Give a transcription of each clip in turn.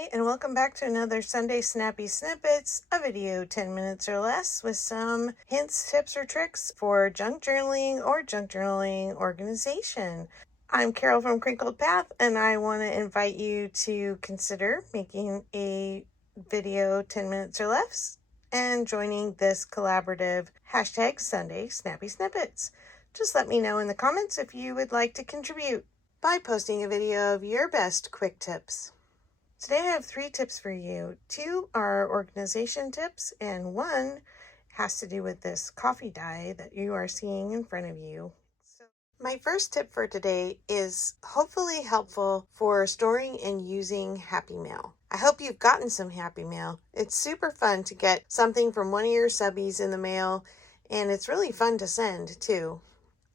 Hi, and welcome back to another Sunday Snappy Snippets, a video 10 minutes or less with some hints, tips, or tricks for junk journaling or junk journaling organization. I'm Carol from CrinkledPath, and I want to invite you to consider making a video 10 minutes or less and joining this collaborative hashtag Sunday Snappy Snippets. Just let me know in the comments if you would like to contribute by posting a video of your best quick tips. Today I have 3 tips for you. 2 are organization tips, and 1 has to do with this coffee dye that you are seeing in front of you. So my first tip for today is hopefully helpful for storing and using Happy Mail. I hope you've gotten some Happy Mail. It's super fun to get something from one of your subbies in the mail, and it's really fun to send too.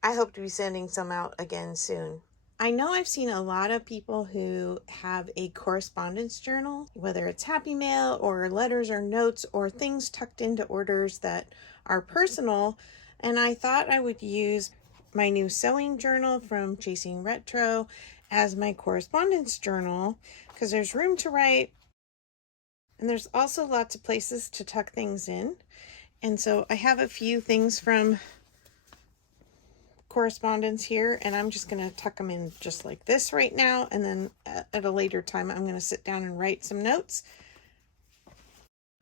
I hope to be sending some out again soon. I know I've seen a lot of people who have a correspondence journal, whether it's Happy Mail or letters or notes or things tucked into orders that are personal, and I thought I would use my new sewing journal from Chasing Retro as my correspondence journal because there's room to write and there's also lots of places to tuck things in. And so I have a few things from correspondence here, and I'm just going to tuck them in just like this right now, and then at a later time I'm going to sit down and write some notes.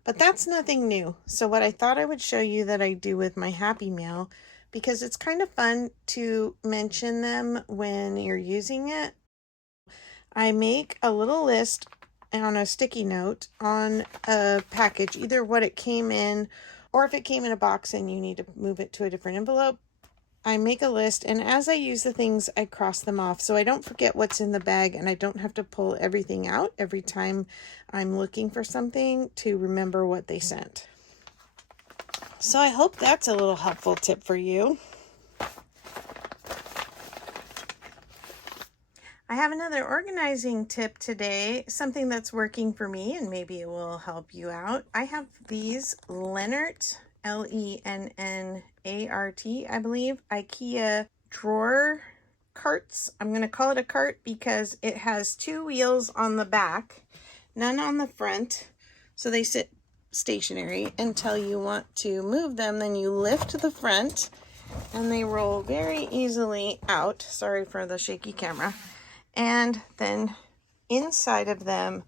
But that's nothing new. So what I thought I would show you that I do with my Happy Mail, because it's kind of fun to mention them when you're using it, I make a little list on a sticky note on a package, either what it came in, or if it came in a box and you need to move it to a different envelope. I make a list, and as I use the things, I cross them off so I don't forget what's in the bag, and I don't have to pull everything out every time I'm looking for something to remember what they sent. So I hope that's a little helpful tip for you. I have another organizing tip today, something that's working for me, and maybe it will help you out. I have these Lennart, L-E-N-N-A-R-T, I believe, IKEA drawer carts. I'm going to call it a cart because it has 2 wheels on the back, none on the front, so they sit stationary until you want to move them. Then you lift the front and they roll very easily out. Sorry for the shaky camera. And then inside of them,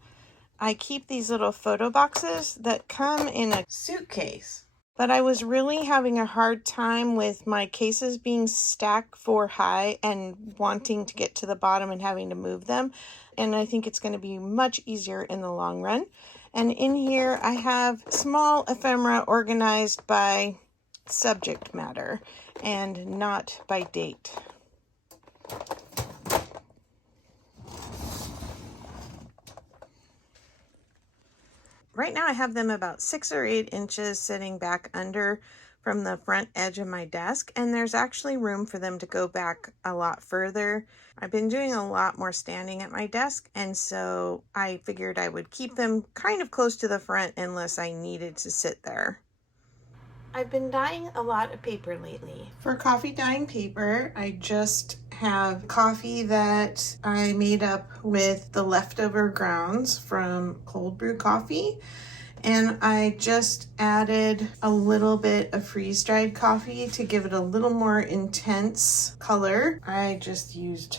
I keep these little photo boxes that come in a suitcase. But I was really having a hard time with my cases being stacked 4 high and wanting to get to the bottom and having to move them. And I think it's going to be much easier in the long run. And in here, I have small ephemera organized by subject matter and not by date. Right now I have them about 6 or 8 inches sitting back under from the front edge of my desk, and there's actually room for them to go back a lot further. I've been doing a lot more standing at my desk, and so I figured I would keep them kind of close to the front unless I needed to sit there. I've been dyeing a lot of paper lately. For coffee dyeing paper, I just have coffee that I made up with the leftover grounds from cold brew coffee. And I just added a little bit of freeze-dried coffee to give it a little more intense color. I just used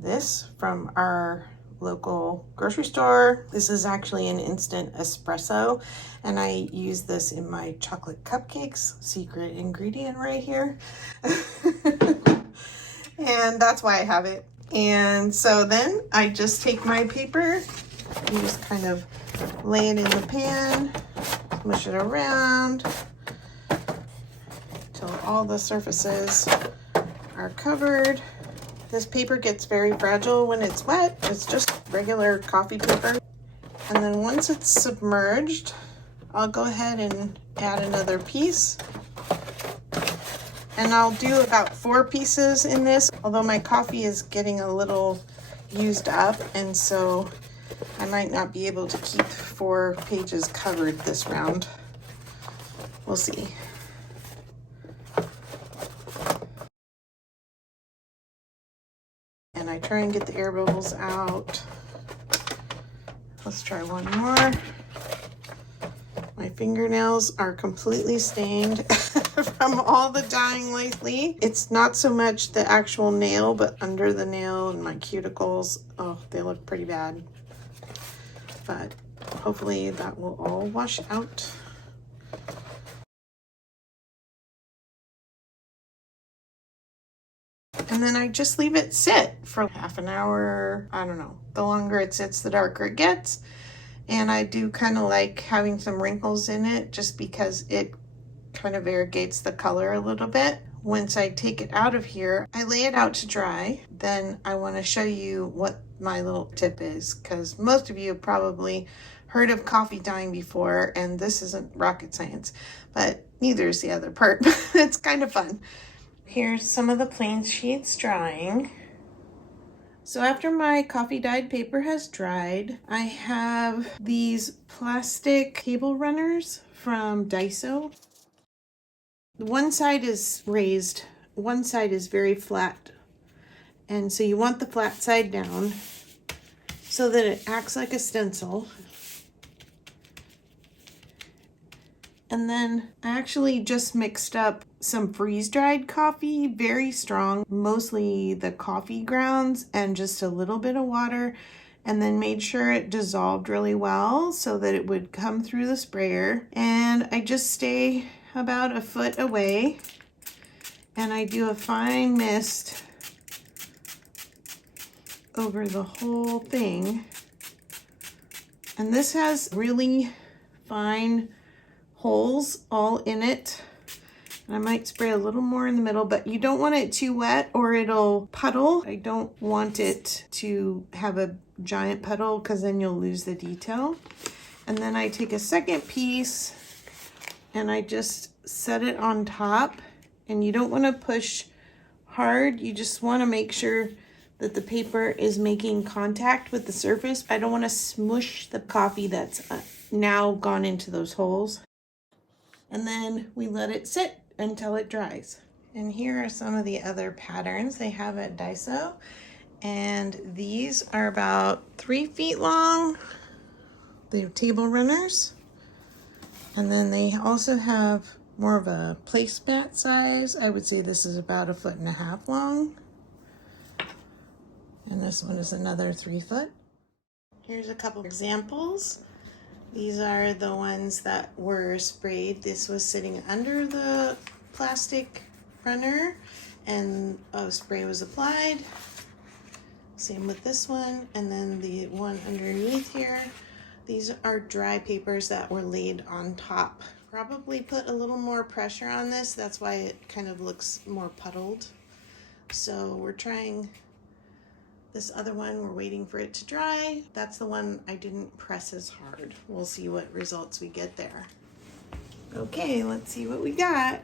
this from our local grocery store. This is actually an instant espresso, and I use this in my chocolate cupcakes. Secret ingredient right here. And that's why I have it. And so then I just take my paper, you just kind of lay it in the pan, mush it around until all the surfaces are covered. This paper gets very fragile when it's wet. It's just regular coffee paper. And then once it's submerged, I'll go ahead and add another piece. And I'll do about 4 pieces in this, although my coffee is getting a little used up, and so I might not be able to keep 4 pages covered this round. We'll see. And I try and get the air bubbles out. Let's try one more. My fingernails are completely stained from all the dyeing lately. It's not so much the actual nail, but under the nail and my cuticles. Oh, they look pretty bad. But hopefully that will all wash out. And then I just leave it sit for half an hour. I don't know. The longer it sits, the darker it gets. And I do kind of like having some wrinkles in it just because it kind of variegates the color a little bit. Once I take it out of here, I lay it out to dry. Then I want to show you what my little tip is, because most of you have probably heard of coffee dyeing before, and this isn't rocket science, but neither is the other part. It's kind of fun. Here's some of the plain sheets drying. So after my coffee dyed paper has dried, I have these plastic cable runners from Daiso. One side is raised, one side is very flat. And so you want the flat side down so that it acts like a stencil. And then I actually just mixed up some freeze-dried coffee, very strong, mostly the coffee grounds and just a little bit of water, and then made sure it dissolved really well so that it would come through the sprayer. And I just stay about a foot away and I do a fine mist over the whole thing. And this has really fine holes all in it. And I might spray a little more in the middle, but you don't want it too wet or it'll puddle. I don't want it to have a giant puddle because then you'll lose the detail. And then I take a second piece and I just set it on top. And you don't want to push hard. You just want to make sure that the paper is making contact with the surface. I don't want to smush the coffee that's now gone into those holes. And then we let it sit until it dries. And here are some of the other patterns they have at Daiso. And these are about 3 feet long. They have table runners. And then they also have more of a placemat size. I would say this is about 1.5 feet long. And this one is another 3 foot. Here's a couple examples. These are the ones that were sprayed. This was sitting under the plastic runner and spray was applied. Same with this one. And then the one underneath here. These are dry papers that were laid on top. Probably put a little more pressure on this. That's why it kind of looks more puddled. So we're trying this other one. We're waiting for it to dry. That's the one I didn't press as hard. We'll see what results we get there. Okay, let's see what we got.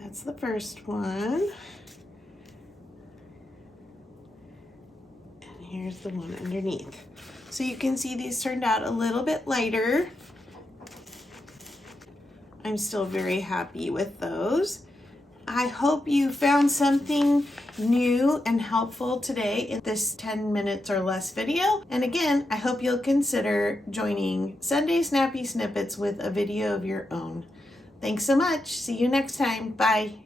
That's the first one. And here's the one underneath. So you can see these turned out a little bit lighter. I'm still very happy with those. I hope you found something new and helpful today in this 10 minutes or less video. And again, I hope you'll consider joining Sunday Snappy Snippets with a video of your own. Thanks so much. See you next time. Bye.